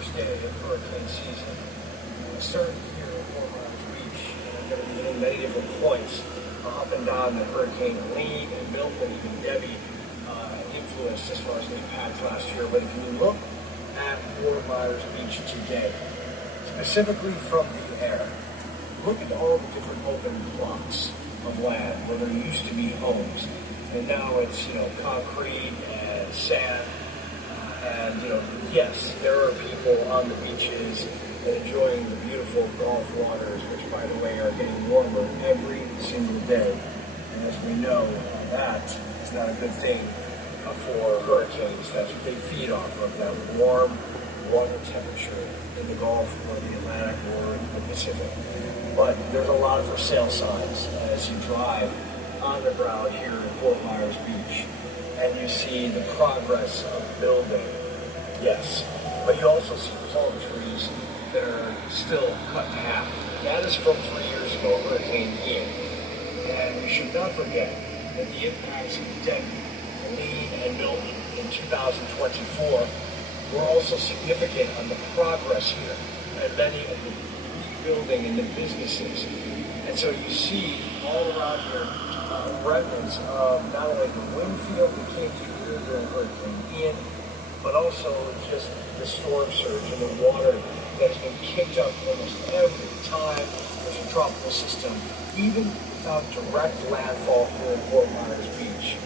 first day of hurricane season. I started here at Fort Myers Beach, and I'm going to be hitting many different points up and down the Hurricane Helene and Milton, even Debbie influenced as far as the impact last year. But if you look at Fort Myers Beach today, specifically from the air, look at all the different open plots of land where there used to be homes, and now it's, concrete and sand. And, yes, there are people on the beaches enjoying the beautiful Gulf waters, which, by the way, are getting warmer every single day. And as we know, that is not a good thing for hurricanes. That's what they feed off of, that warm water temperature in the Gulf or the Atlantic or the Pacific. But there's a lot of for sale signs as you drive on the ground here in Fort Myers Beach, and you see the progress of building, yes, but you also see palm trees that are still cut in half. That is from 3 years ago, Hurricane Ian. And we should not forget that the impacts of Debbie, Helene, and Milton in 2024 were also significant on the progress here and many of the rebuilding and the businesses. And so you see all around here remnants of not only the wind field that came through here during Hurricane Ian, but also just the storm surge and the water that's been kicked up almost every time there's a tropical system, even without direct landfall here in Fort Myers Beach.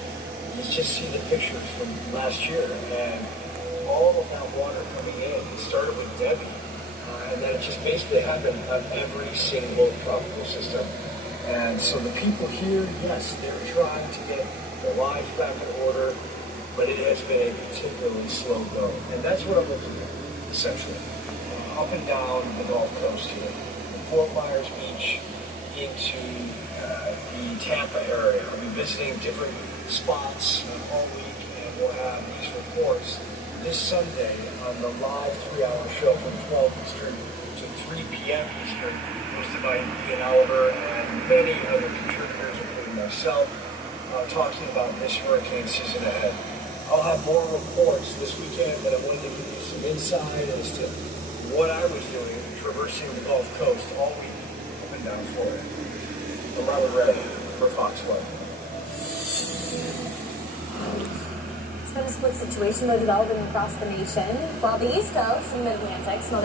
You just see the pictures from last year, and all of that water coming in. It started with Debbie, and then it just basically happened on every single tropical system. And so the people here, yes, they're trying to get their lives back in order, but it has been a particularly slow go. And that's what I'm looking at, essentially. Up and down the Gulf Coast here, from Fort Myers Beach into the Tampa area. I'll be visiting different spots all week, and we'll have these reports this Sunday on the live 3-hour show from 12 Eastern to 3 p.m. Eastern, hosted by Ian Oliver and many other contributors, including myself, talking about this hurricane season ahead. I'll have more reports this weekend, but I wanted to give you some insight as to what I was doing traversing the Gulf Coast all week up and down Florida. I'm Robert Ray for Fox 1. It's been a split situation though developing across the nation. While the East Coast and Mid-Atlantic,